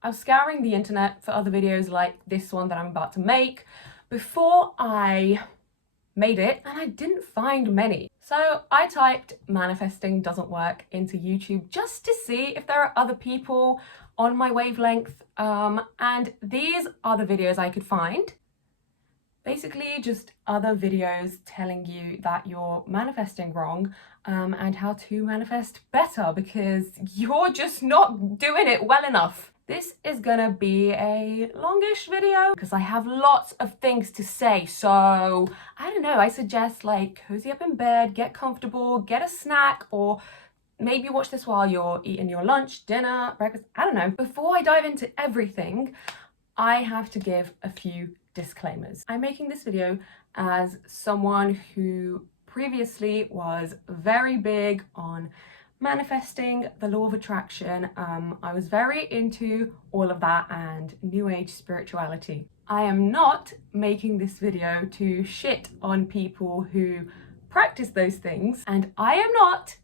I was scouring the internet for other videos like this one that I'm about to make before I made it, and I didn't find many. So I typed manifesting doesn't work into YouTube just to see if there are other people on my wavelength, and these are the videos I could find. Basically just other videos telling you that you're manifesting wrong, and how to manifest better because you're just not doing it well enough. This is gonna be a longish video because I have lots of things to say, so I don't know, I suggest like cozy up in bed, get comfortable, get a snack, or maybe watch this while you're eating your lunch, dinner, breakfast, I don't know. Before I dive into everything, I have to give a few disclaimers. I'm making this video as someone who previously was very big on manifesting, the law of attraction. I was very into all of that and new age spirituality. I am not making this video to shit on people who practice those things, and I am not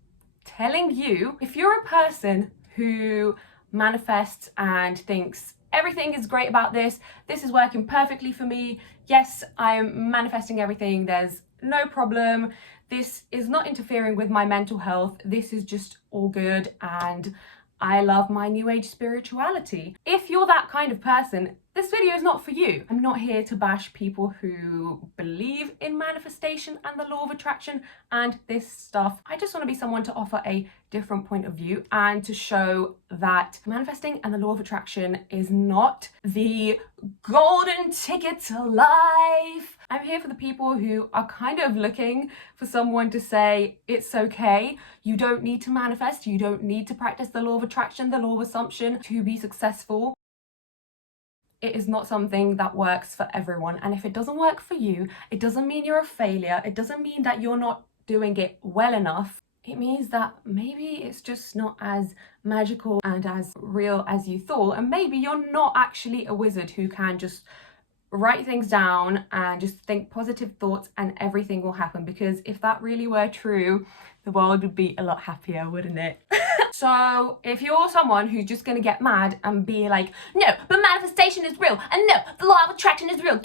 telling you, if you're a person who manifests and thinks everything is great about this is working perfectly for me, yes, I'm manifesting everything, there's no problem, this is not interfering with my mental health, this is just all good, and I love my new age spirituality. If you're that kind of person, this video is not for you. I'm not here to bash people who believe in manifestation and the law of attraction and this stuff. I just want to be someone to offer a different point of view and to show that manifesting and the law of attraction is not the golden ticket to life. I'm here for the people who are kind of looking for someone to say, it's okay, you don't need to manifest, you don't need to practice the law of attraction, the law of assumption to be successful. It is not something that works for everyone, and if it doesn't work for you, it doesn't mean you're a failure, it doesn't mean that you're not doing it well enough. It means that maybe it's just not as magical and as real as you thought, and maybe you're not actually a wizard who can just write things down and just think positive thoughts and everything will happen, because if that really were true, the world would be a lot happier, wouldn't it? So if you're someone who's just gonna get mad and be like, no, but manifestation is real, and no, the law of attraction is real,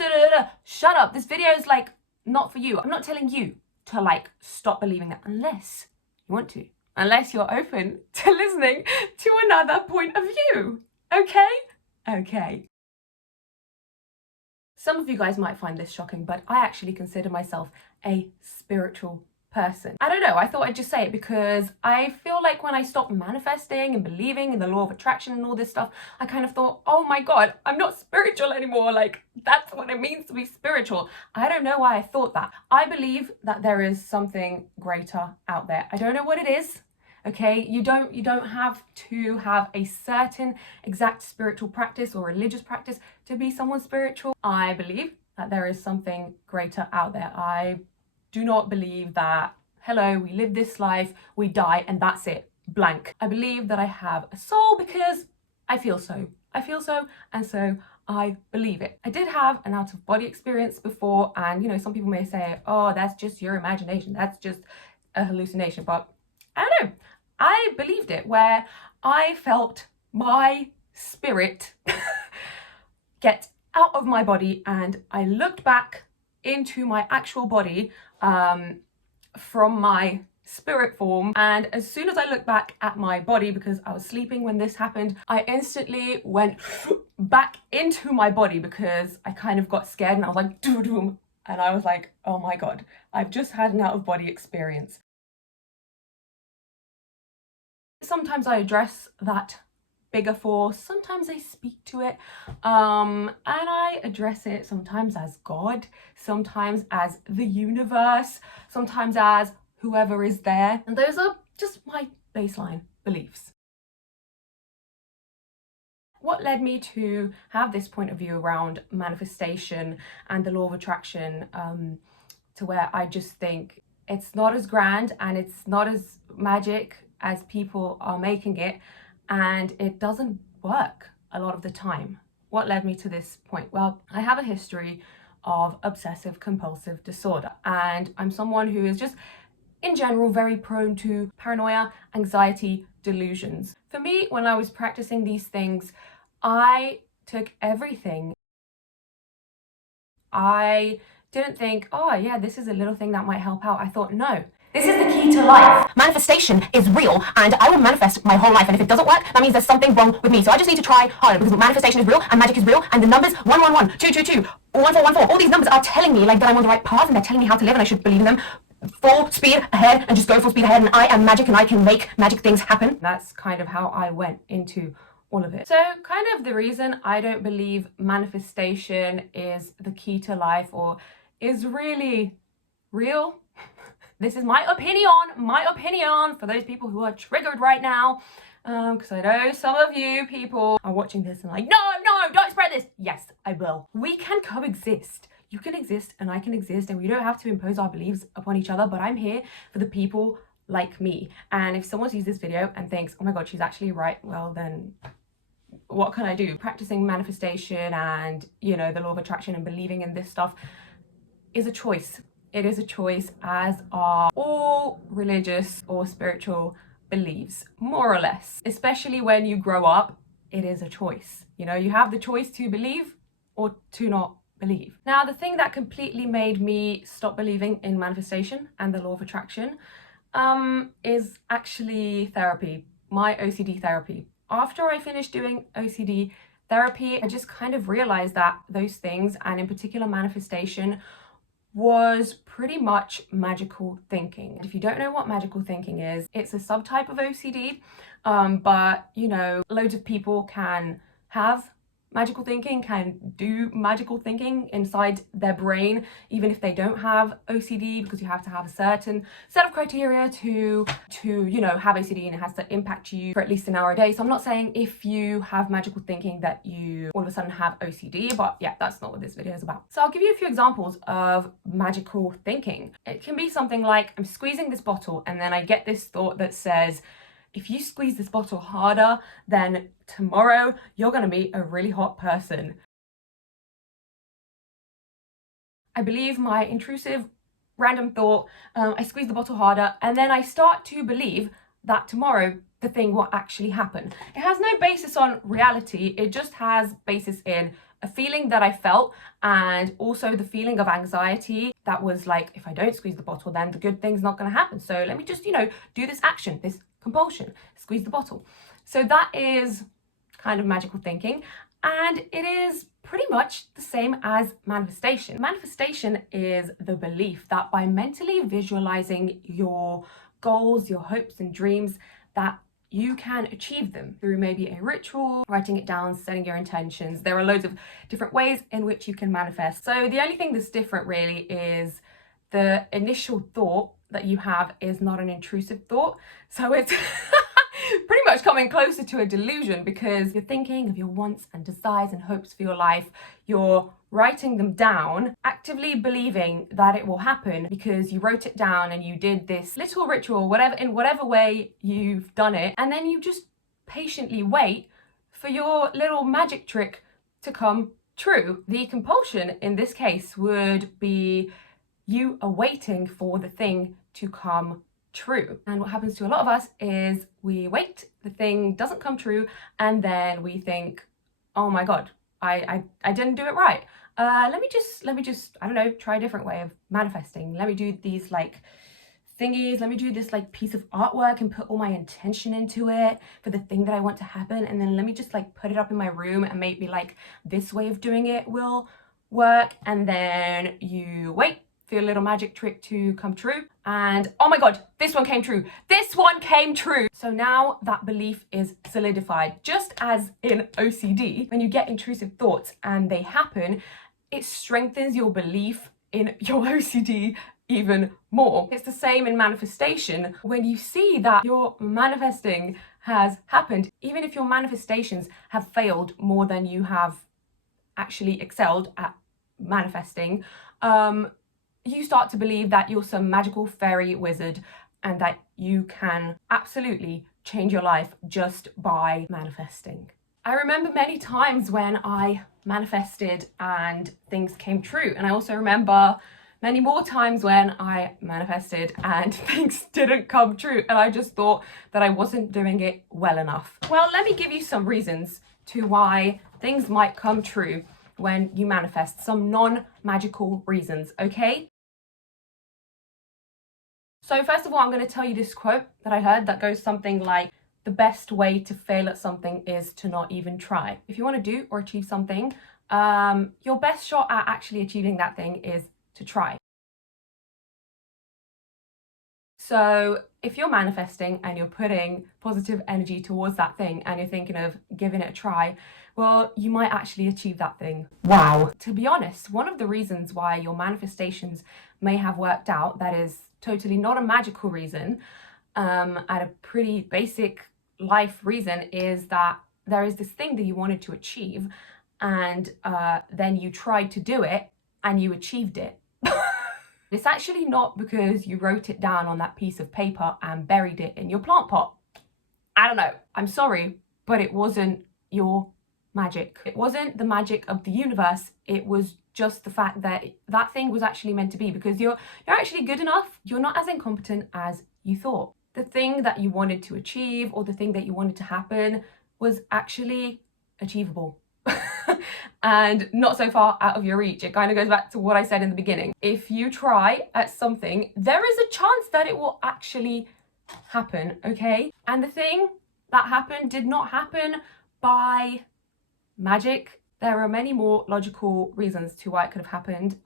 shut up, this video is like not for you. I'm not telling you to like stop believing that unless you want to, unless you're open to listening to another point of view. Okay. Some of you guys might find this shocking, but I actually consider myself a spiritual person. I don't know, I thought I'd just say it because I feel like when I stopped manifesting and believing in the law of attraction and all this stuff, I kind of thought, oh my god, I'm not spiritual anymore, like that's what it means to be spiritual. I don't know why I thought that. I believe that there is something greater out there. I don't know what it is. Okay, you don't have to have a certain exact spiritual practice or religious practice to be someone spiritual. I believe that there is something greater out there. I do not believe that, hello, we live this life, we die, and that's it, blank. I believe that I have a soul because I feel so, and so I believe it. I did have an out-of-body experience before, and you know, some people may say, oh, that's just your imagination, that's just a hallucination, but I don't know, I believed it, where I felt my spirit get out of my body and I looked back into my actual body from my spirit form, and as soon as I looked back at my body, because I was sleeping when this happened, I instantly went back into my body because I kind of got scared and I was like doo-doo, and I was like, oh my god, I've just had an out-of-body experience. Sometimes I address that bigger force, sometimes I speak to it, and I address it sometimes as God, sometimes as the universe, sometimes as whoever is there, and those are just my baseline beliefs. What led me to have this point of view around manifestation and the law of attraction, to where I just think it's not as grand and it's not as magic as people are making it, and it doesn't work a lot of the time. What led me to this point? Well, I have a history of obsessive compulsive disorder, and I'm someone who is just in general very prone to paranoia, anxiety, delusions. For me, when I was practicing these things, I took everything. I didn't think, oh yeah, this is a little thing that might help out. I thought, no, this is the key to life. Manifestation is real, and I will manifest my whole life. And if it doesn't work, that means there's something wrong with me. So I just need to try harder, because manifestation is real and magic is real. And the numbers 111, 222, 1414, all these numbers are telling me like that I'm on the right path, and they're telling me how to live, and I should believe in them. Full speed ahead and just go full speed ahead, and I am magic and I can make magic things happen. That's kind of how I went into all of it. So kind of the reason I don't believe manifestation is the key to life or is really real. This is my opinion for those people who are triggered right now. Because I know some of you people are watching this and like, no, don't spread this. Yes, I will. We can coexist. You can exist and I can exist, and we don't have to impose our beliefs upon each other, but I'm here for the people like me. And if someone sees this video and thinks, oh my God, she's actually right, well then what can I do? Practicing manifestation and, you know, the law of attraction and believing in this stuff is a choice. It is a choice, as are all religious or spiritual beliefs, more or less. Especially when you grow up, it is a choice. You know, you have the choice to believe or to not believe. Now, the thing that completely made me stop believing in manifestation and the law of attraction is actually therapy, my OCD therapy. After I finished doing OCD therapy, I just kind of realized that those things, and in particular manifestation, was pretty much magical thinking. If you don't know what magical thinking is, it's a subtype of OCD, but you know, loads of people can have magical thinking, can do magical thinking inside their brain, even if they don't have OCD, because you have to have a certain set of criteria to you know, have OCD, and it has to impact you for at least an hour a day. So I'm not saying if you have magical thinking that you all of a sudden have OCD, but yeah, that's not what this video is about. So I'll give you a few examples of magical thinking. It can be something like, I'm squeezing this bottle and then I get this thought that says, if you squeeze this bottle harder, then tomorrow you're going to meet a really hot person. I believe my intrusive random thought, I squeeze the bottle harder, and then I start to believe that tomorrow the thing will actually happen. It has no basis on reality, it just has basis in a feeling that I felt, and also the feeling of anxiety that was like, if I don't squeeze the bottle, then the good thing's not going to happen. So let me just, you know, do this action, this compulsion, squeeze the bottle. So that is kind of magical thinking, and it is pretty much the same as manifestation. Manifestation is the belief that by mentally visualizing your goals, your hopes and dreams, that you can achieve them through maybe a ritual, writing it down, setting your intentions. There are loads of different ways in which you can manifest. So the only thing that's different really is the initial thought that you have is not an intrusive thought. So it's pretty much coming closer to a delusion, because you're thinking of your wants and desires and hopes for your life. You're writing them down, actively believing that it will happen because you wrote it down and you did this little ritual, whatever, in whatever way you've done it. And then you just patiently wait for your little magic trick to come true. The compulsion in this case would be you are waiting for the thing to come true. And what happens to a lot of us is we wait, the thing doesn't come true, and then we think, oh my God, I didn't do it right. Let me just, I don't know, try a different way of manifesting. Let me do these like thingies. Let me do this like piece of artwork and put all my intention into it for the thing that I want to happen. And then let me just like put it up in my room, and maybe like this way of doing it will work. And then you wait for your little magic trick to come true, and oh my God, this one came true. This one came true. So now that belief is solidified. Just as in OCD, when you get intrusive thoughts and they happen, it strengthens your belief in your OCD even more. It's the same in manifestation. When you see that your manifesting has happened, even if your manifestations have failed more than you have actually excelled at manifesting, you start to believe that you're some magical fairy wizard and that you can absolutely change your life just by manifesting. I remember many times when I manifested and things came true, and I also remember many more times when I manifested and things didn't come true, and I just thought that I wasn't doing it well enough. Well, let me give you some reasons to why things might come true when you manifest, some non-magical reasons, okay? So first of all, I'm going to tell you this quote that I heard that goes something like, the best way to fail at something is to not even try. If you want to do or achieve something, your best shot at actually achieving that thing is to try. So if you're manifesting and you're putting positive energy towards that thing and you're thinking of giving it a try, well, you might actually achieve that thing. Wow. To be honest, one of the reasons why your manifestations may have worked out, that is totally not a magical reason, at a pretty basic life reason, is that there is this thing that you wanted to achieve and then you tried to do it and you achieved it. It's actually not because you wrote it down on that piece of paper and buried it in your plant pot. I don't know. I'm sorry, but it wasn't your magic. It wasn't the magic of the universe. It was just the fact that that thing was actually meant to be, because you're actually good enough. You're not as incompetent as you thought. The thing that you wanted to achieve or the thing that you wanted to happen was actually achievable. And not so far out of your reach. It kind of goes back to what I said in the beginning. If you try at something, there is a chance that it will actually happen, okay? And the thing that happened did not happen by magic. There are many more logical reasons to why it could have happened.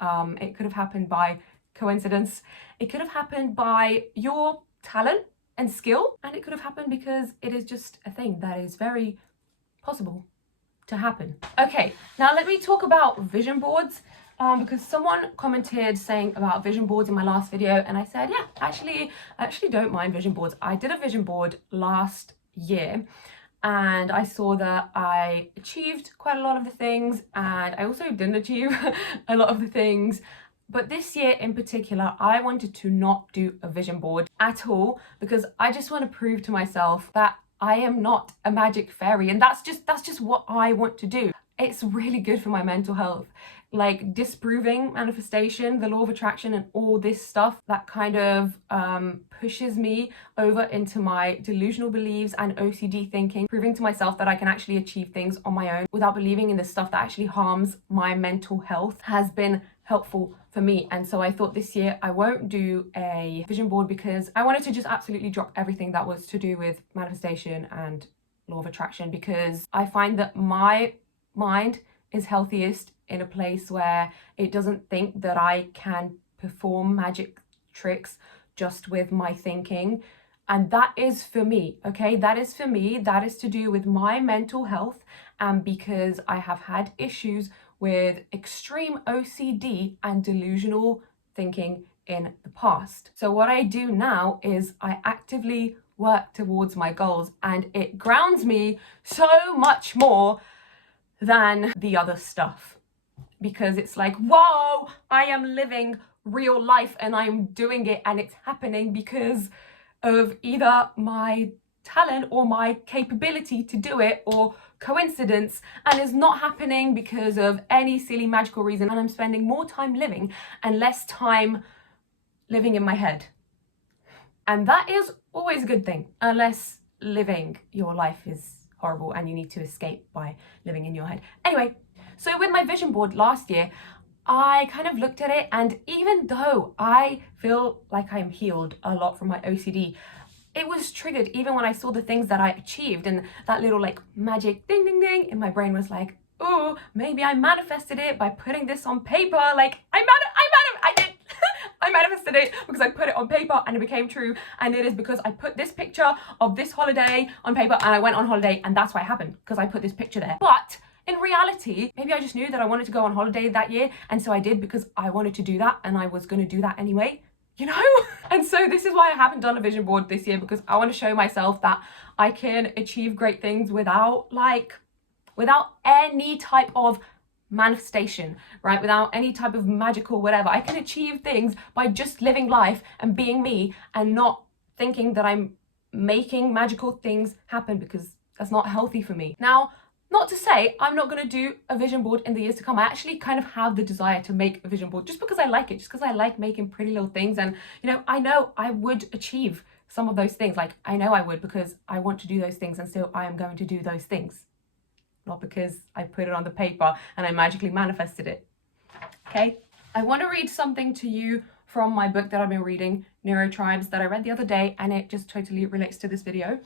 It could have happened by coincidence. It could have happened by your talent and skill. And it could have happened because it is just a thing that is very possible to happen. Okay, now let me talk about vision boards, because someone commented saying about vision boards in my last video, and I said, yeah, I actually don't mind vision boards. I did a vision board last year and I saw that I achieved quite a lot of the things, and I also didn't achieve a lot of the things. But this year in particular, I wanted to not do a vision board at all, because I just want to prove to myself that I am not a magic fairy, and that's just what I want to do. It's really good for my mental health. Like disproving manifestation, the law of attraction, and all this stuff that kind of pushes me over into my delusional beliefs and OCD thinking, proving to myself that I can actually achieve things on my own without believing in the stuff that actually harms my mental health, has been helpful for me. And so I thought this year I won't do a vision board, because I wanted to just absolutely drop everything that was to do with manifestation and law of attraction, because I find that my mind is healthiest in a place where it doesn't think that I can perform magic tricks just with my thinking. And that is for me, okay? That is for me. That is to do with my mental health, and because I have had issues with extreme OCD and delusional thinking in the past. So what I do now is I actively work towards my goals, and it grounds me so much more than the other stuff, because it's like, whoa, I am living real life and I'm doing it, and it's happening because of either my talent or my capability to do it, or coincidence, and it's not happening because of any silly magical reason, and I'm spending more time living and less time living in my head. And that is always a good thing, unless living your life is horrible and you need to escape by living in your head. Anyway, so with my vision board last year, I kind of looked at it, and even though I feel like I'm healed a lot from my OCD, it was triggered even when I saw the things that I achieved, and that little like magic ding ding ding in my brain was like, oh, maybe I manifested it by putting this on paper. Like I did. I manifested it because I put it on paper and it became true, and it is because I put this picture of this holiday on paper and I went on holiday, and that's why it happened, because I put this picture there. But in reality, maybe I just knew that I wanted to go on holiday that year, and so I did because I wanted to do that, and I was going to do that anyway, you know? And so this is why I haven't done a vision board this year, because I want to show myself that I can achieve great things without any type of manifestation, right? Without any type of magical whatever. I can achieve things by just living life and being me, and not thinking that I'm making magical things happen, because that's not healthy for me. Now, not to say I'm not going to do a vision board in the years to come. I actually kind of have the desire to make a vision board just because I like it, just because I like making pretty little things. And, you know I would achieve some of those things. Like, I know I would, because I want to do those things, and so I am going to do those things. not because I put it on the paper and I magically manifested it. Okay, I want to read something to you from my book that I've been reading, Neurotribes, that I read the other day, and it just totally relates to this video.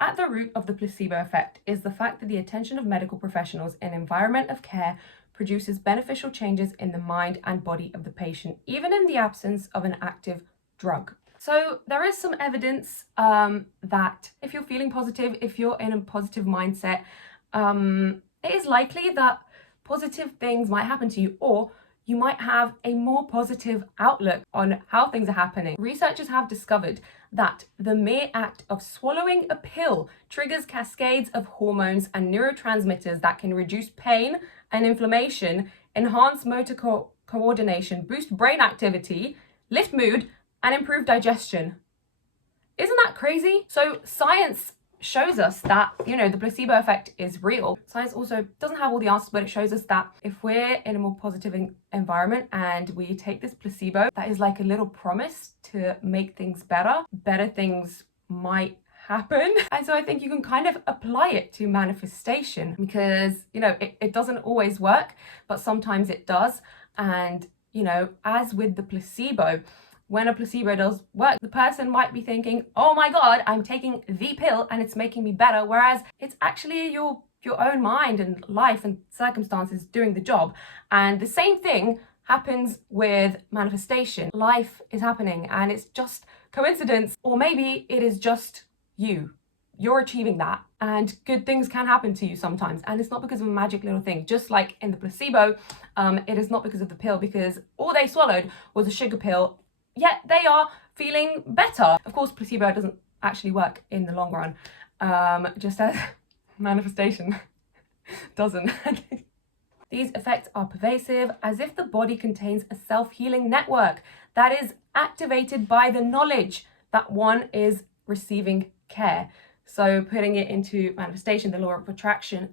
At the root of the placebo effect is the fact that the attention of medical professionals in environment of care produces beneficial changes in the mind and body of the patient, even in the absence of an active drug. So there is some evidence that if you're feeling positive, if you're in a positive mindset, it is likely that positive things might happen to you, or you might have a more positive outlook on how things are happening. Researchers have discovered that the mere act of swallowing a pill triggers cascades of hormones and neurotransmitters that can reduce pain and inflammation, enhance motor coordination, boost brain activity, lift mood, and improve digestion. Isn't that crazy? So science shows us that, you know, the placebo effect is real. Science also doesn't have all the answers, but it shows us that if we're in a more positive environment and we take this placebo, that is like a little promise to make things better. Better things might happen. And so I think you can kind of apply it to manifestation, because, you know, it doesn't always work, but sometimes it does. And, you know, as with the placebo, when a placebo does work, the person might be thinking, oh my God, I'm taking the pill and it's making me better. Whereas it's actually your own mind and life and circumstances doing the job. And the same thing happens with manifestation. Life is happening and it's just coincidence, or maybe it is just you're achieving that, and good things can happen to you sometimes, and it's not because of a magic little thing. Just like in the placebo, it is not because of the pill, because all they swallowed was a sugar pill, yet they are feeling better. Of course, placebo doesn't actually work in the long run, just as manifestation doesn't. These effects are pervasive, as if the body contains a self-healing network that is activated by the knowledge that one is receiving care. So putting it into manifestation, the law of attraction,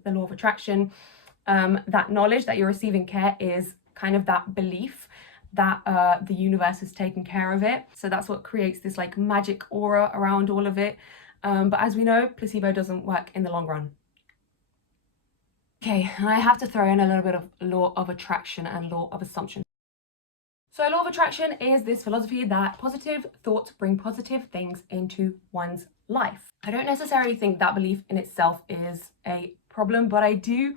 that knowledge that you're receiving care is kind of that belief that the universe is taking care of it. So that's what creates this like magic aura around all of it. But as we know, placebo doesn't work in the long run. Okay, and I have to throw in a little bit of law of attraction and law of assumption. So law of attraction is this philosophy that positive thoughts bring positive things into one's life. I don't necessarily think that belief in itself is a problem, but I do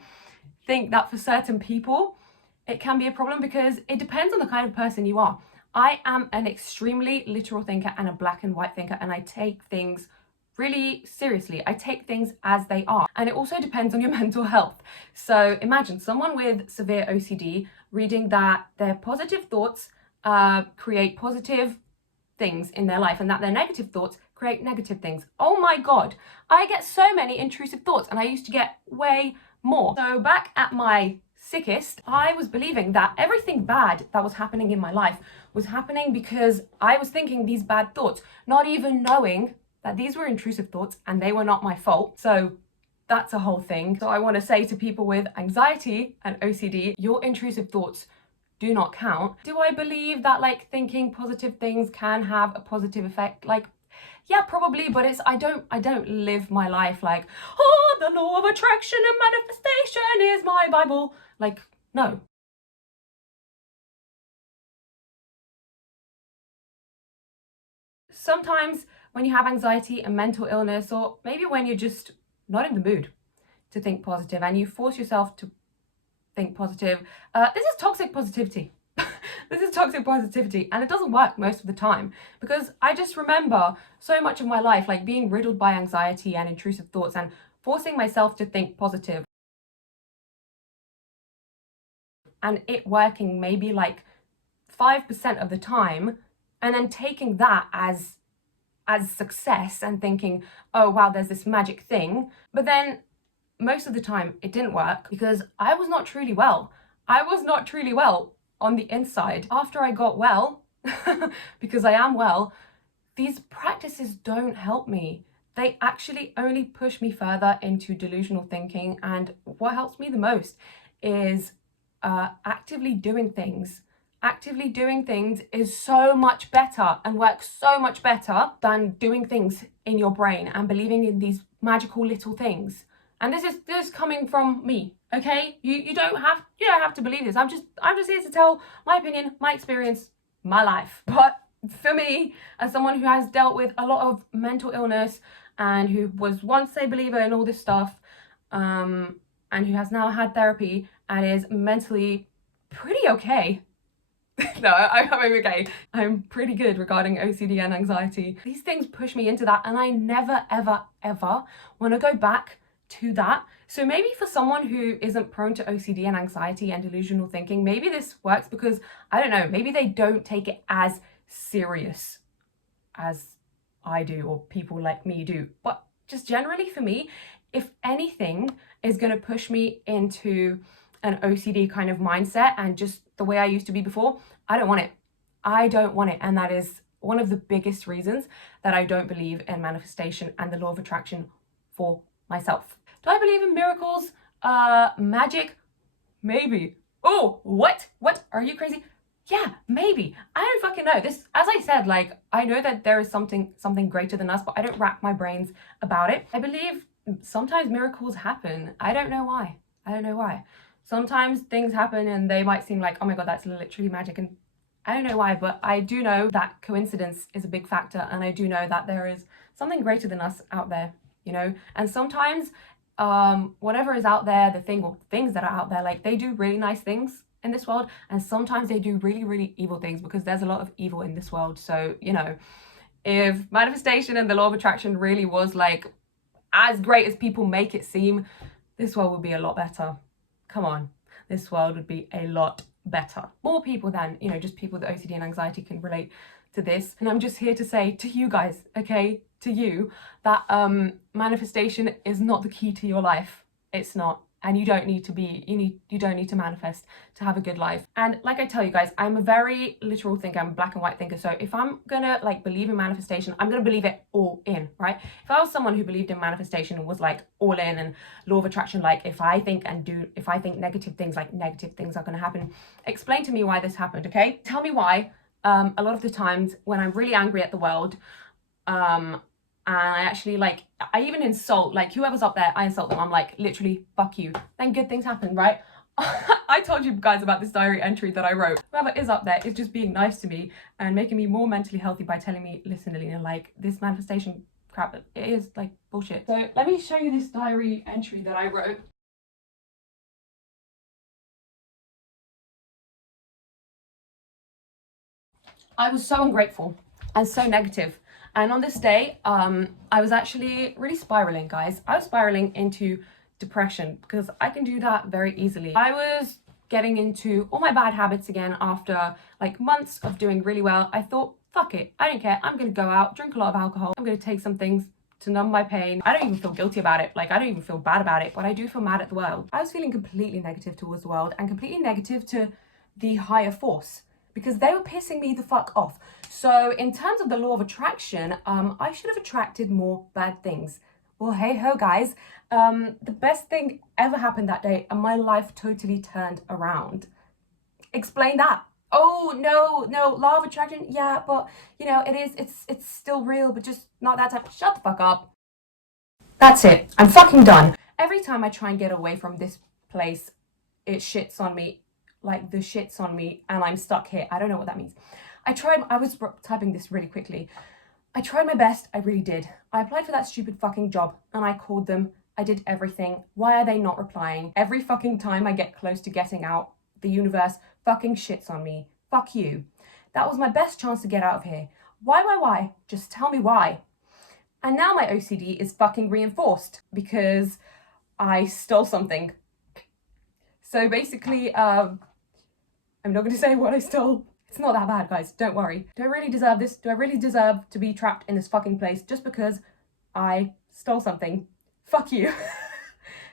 think that for certain people, it can be a problem, because it depends on the kind of person you are. I am an extremely literal thinker and a black and white thinker, and I take things really seriously. I take things as they are. And it also depends on your mental health. So imagine someone with severe OCD reading that their positive thoughts create positive things in their life, and that their negative thoughts create negative things. Oh my God, I get so many intrusive thoughts, and I used to get way more. So back at my sickest, I was believing that everything bad that was happening in my life was happening because I was thinking these bad thoughts, not even knowing that these were intrusive thoughts and they were not my fault. So that's a whole thing. So I want to say to people with anxiety and OCD, your intrusive thoughts do not count. Do I believe that like thinking positive things can have a positive effect? Like, yeah, probably, but I don't live my life like, oh, the law of attraction and manifestation is my Bible. Like, no. Sometimes when you have anxiety and mental illness, or maybe when you're just not in the mood to think positive and you force yourself to think positive, this is toxic positivity. This is toxic positivity, and it doesn't work most of the time, because I just remember so much of my life like being riddled by anxiety and intrusive thoughts and forcing myself to think positive, and it working maybe like 5% of the time, and then taking that as success and thinking, oh wow, there's this magic thing. But then most of the time it didn't work, because I was not truly well. I was not truly well on the inside. After I got well, because I am well, these practices don't help me. They actually only push me further into delusional thinking. And what helps me the most is actively doing things. Actively doing things is so much better and works so much better than doing things in your brain and believing in these magical little things. And this is coming from me, okay? You don't have to believe this. I'm just here to tell my opinion, my experience, my life. But for me, as someone who has dealt with a lot of mental illness and who was once a believer in all this stuff, and who has now had therapy and is mentally pretty okay. No, I'm okay. I'm pretty good regarding OCD and anxiety. These things push me into that, and I never, ever, ever want to go back to that. So maybe for someone who isn't prone to OCD and anxiety and delusional thinking, maybe this works because, I don't know, maybe they don't take it as serious as I do or people like me do. But just generally for me, if anything is going to push me into an OCD kind of mindset and just the way I used to be before, I don't want it. I don't want it. And that is one of the biggest reasons that I don't believe in manifestation and the law of attraction for myself. Do I believe in miracles? Magic? Maybe. Oh, what? What? Are you crazy? Yeah, maybe. I don't fucking know. This, as I said, like, I know that there is something greater than us, but I don't rack my brains about it. I believe sometimes miracles happen. I don't know why. I don't know why. Sometimes things happen and they might seem like, oh my God, that's literally magic. And I don't know why, but I do know that coincidence is a big factor. And I do know that there is something greater than us out there, you know? And sometimes whatever is out there, the thing or things that are out there, like they do really nice things in this world. And sometimes they do really, really evil things because there's a lot of evil in this world. So, you know, if manifestation and the law of attraction really was like as great as people make it seem, this world would be a lot better. Come on, this world would be a lot better. More people than, you know, just people with OCD and anxiety can relate to this. And I'm just here to say to you guys, okay, to you, that manifestation is not the key to your life. It's not. And you don't need to be, you don't need to manifest to have a good life. And like I tell you guys, I'm a very literal thinker, I'm a black and white thinker. So if I'm gonna like believe in manifestation, I'm gonna believe it all in, right? If I was someone who believed in manifestation and was like all in and law of attraction, like if I think negative things, like negative things are gonna happen, explain to me why this happened, okay? Tell me why. A lot of the times when I'm really angry at the world, and I actually like, I even insult, like whoever's up there, I insult them. I'm like, literally, fuck you. Then good things happen, right? I told you guys about this diary entry that I wrote. Whoever is up there is just being nice to me and making me more mentally healthy by telling me, listen, Alina, like this manifestation crap, it is like bullshit. So let me show you this diary entry that I wrote. I was so ungrateful and so negative. And on this day, I was actually really spiraling, guys. I was spiraling into depression because I can do that very easily. I was getting into all my bad habits again after like months of doing really well. I thought, fuck it, I don't care. I'm gonna go out, drink a lot of alcohol. I'm gonna take some things to numb my pain. I don't even feel guilty about it. Like I don't even feel bad about it, but I do feel mad at the world. I was feeling completely negative towards the world and completely negative to the higher force, because they were pissing me the fuck off. So in terms of the law of attraction, I should have attracted more bad things. Well, hey ho guys, the best thing ever happened that day and my life totally turned around. Explain that. Oh, no, law of attraction, yeah, but you know, it's still real, but just not that time. Shut the fuck up. That's it, I'm fucking done. Every time I try and get away from this place, it shits on me. Like the shits on me and I'm stuck here. I don't know what that means. I was typing this really quickly. I tried my best, I really did. I applied for that stupid fucking job and I called them. I did everything. Why are they not replying? Every fucking time I get close to getting out, the universe fucking shits on me. Fuck you. That was my best chance to get out of here. Why? Just tell me why. And now my OCD is fucking reinforced because I stole something. So basically, I'm not going to say what I stole. It's not that bad, guys. Don't worry. Do I really deserve this? Do I really deserve to be trapped in this fucking place just because I stole something? Fuck you.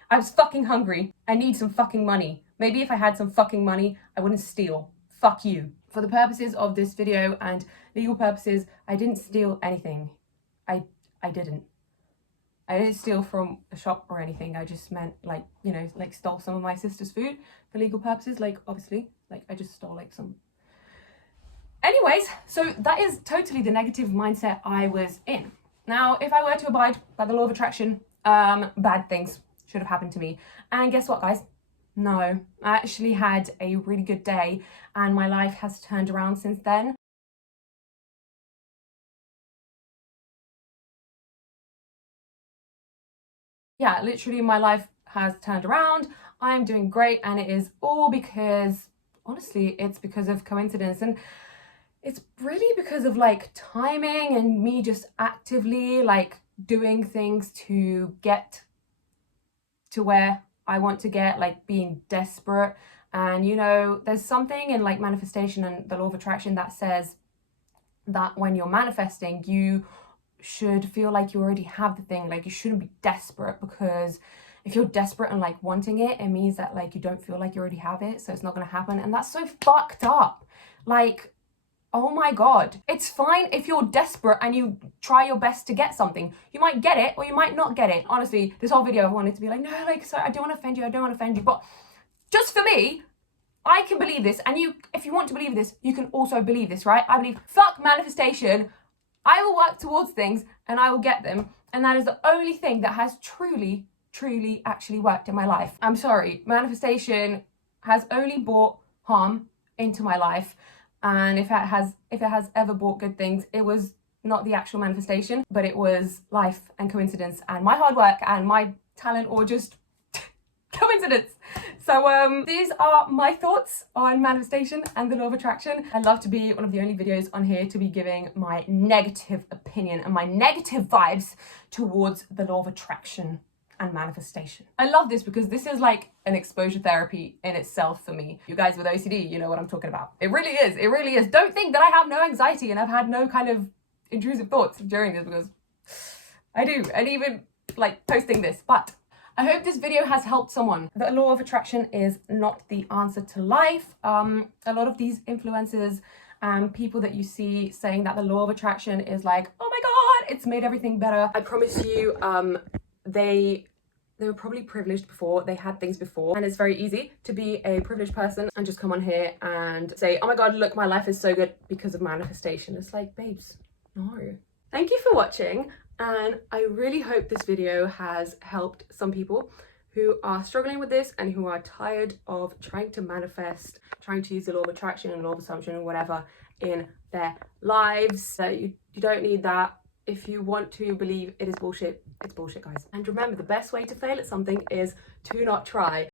I was fucking hungry. I need some fucking money. Maybe if I had some fucking money, I wouldn't steal. Fuck you. For the purposes of this video and legal purposes, I didn't steal anything. I didn't. I didn't steal from a shop or anything. I just meant like, you know, like stole some of my sister's food for legal purposes. Like obviously, like I just stole like some. Anyways, so that is totally the negative mindset I was in. Now, if I were to abide by the law of attraction bad things should have happened to me. And guess what, guys? No, I actually had a really good day and my life has turned around since then. Yeah, literally my life has turned around. I'm doing great and it is all because, honestly, it's because of coincidence. And it's really because of like timing and me just actively like doing things to get to where I want to get, like being desperate. And you know, there's something in like manifestation and the law of attraction that says that when you're manifesting, you should feel like you already have the thing. Like you shouldn't be desperate, because if you're desperate and like wanting it, it means that like you don't feel like you already have it, so it's not gonna happen. And that's so fucked up. Like, oh my god. It's fine if you're desperate and you try your best to get something. You might get it or you might not get it. Honestly, this whole video I wanted to be like, no, like, sorry, I don't want to offend you, I don't want to offend you. But just for me, I can believe this, and you, if you want to believe this, you can also believe this, right? I believe, fuck manifestation. I will work towards things and I will get them. And that is the only thing that has truly actually worked in my life. I'm sorry, manifestation has only brought harm into my life. And if it has ever brought good things, it was not the actual manifestation, but it was life and coincidence and my hard work and my talent, or just coincidence. So these are my thoughts on manifestation and the law of attraction. I'd love to be one of the only videos on here to be giving my negative opinion and my negative vibes towards the law of attraction and manifestation. I love this because this is like an exposure therapy in itself for me. You guys with OCD, you know what I'm talking about. It really is, it really is. Don't think that I have no anxiety and I've had no kind of intrusive thoughts during this, because I do, and even like posting this. But I hope this video has helped someone. The law of attraction is not the answer to life. A lot of these influencers and people that you see saying that the law of attraction is like, oh my god, it's made everything better. I promise you, they were probably privileged before, they had things before, and it's very easy to be a privileged person and just come on here and say, oh my god, look, my life is so good because of manifestation. It's like, babes, no. Thank you for watching, and I really hope this video has helped some people who are struggling with this and who are tired of trying to manifest, trying to use the law of attraction and law of assumption and whatever in their lives. So you don't need that. If you want to believe it is bullshit, it's bullshit, guys. And remember, the best way to fail at something is to not try.